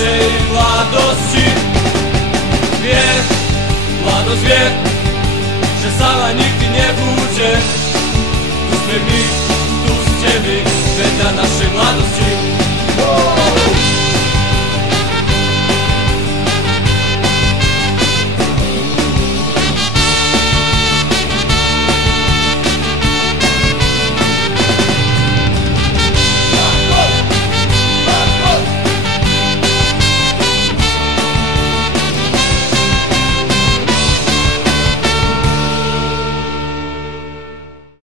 naszej mladości. Wie, mladość wie, że sama nigdy nie pójdzie. Tu sme my, tu s tebie, veda našej mladosti.